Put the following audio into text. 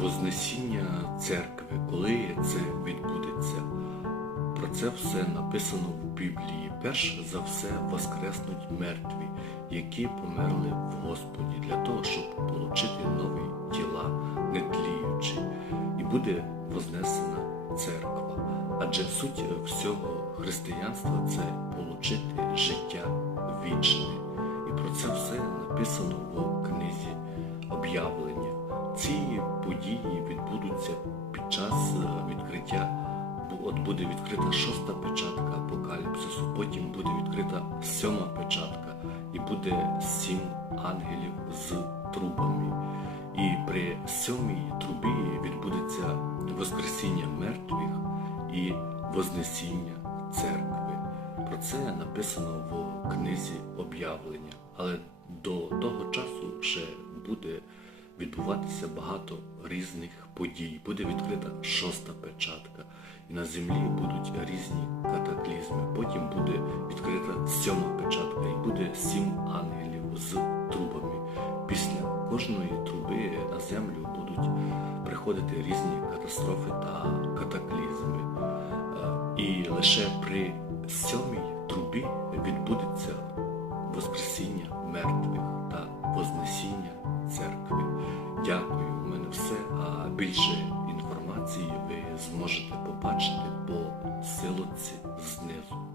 Вознесіння церкви, коли це відбудеться. Про це все написано в Біблії. Перш за все воскреснуть мертві, які померли в Господі, для того, щоб отримати нові тіла, не тліючі, і буде вознесена церква. Адже суть всього християнства це отримати життя вічне. І про це все написано в книзі об'явлення. Ці буде відкрита шоста печатка апокаліпсису, потім буде відкрита сьома печатка, і буде сім ангелів з трубами. І при сьомій трубі відбудеться Воскресіння мертвих і Вознесіння церкви. Про це написано в книзі об'явлення. Але до того часу ще буде відбуватися багато різних подій. Буде відкрита шоста печатка, на землі будуть різні катаклізми. Потім буде відкрита сьома печатка, і буде сім ангелів з трубами. Після кожної труби на землю будуть приходити різні катастрофи та катаклізми. Е, І лише при сьомій трубі відбудеться Воскресіння мертвих та Вознесіння церкви. Дякую, у мене все. А більше зможете побачити по силоці знизу.